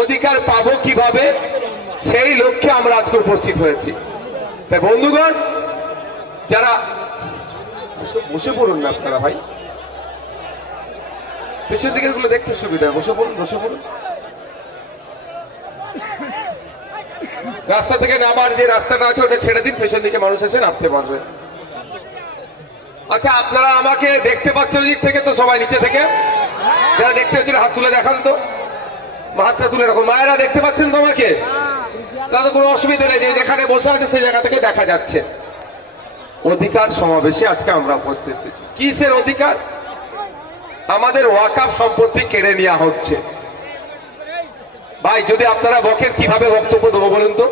অধিকার পাবো কিভাবে, সেই লক্ষ্যে আমরা আজকে উপস্থিত হয়েছি। তাই বন্ধুগণ, যারা বসে পড়ুন না আপনারা ভাই, পেছন দিকে গুলো দেখতে সুবিধা, বসে পড়ুন বসে পড়ুন। রাস্তা থেকে নামার যে রাস্তাটা আছে ওটা ছেড়ে দিন, পেছন দিকে মানুষ এসে নামতে পারবে। আচ্ছা, আপনারা আমাকে দেখতে পাচ্ছেন দিক থেকে তো? সবাই নিচে থেকে যারা দেখতে পাচ্ছেন হাত তুলে দেখান তো, হাতটা তুলে রাখুন। মায়েরা দেখতে পাচ্ছেন তো আমাকে? তাতে কোনো অসুবিধা নেই, যে যেখানে বসে আছে সেই জায়গা থেকে দেখা যাচ্ছে। অধিকার সমাবেশে আজকে আমরা উপস্থিত হয়েছি। কিসের অধিকার? আমাদের ওয়াকফ সম্পত্তি কেড়ে নেওয়া হচ্ছে। ভাই, যদি আপনারা বকেন কিভাবে বক্তব্য দেবো বলুন তো?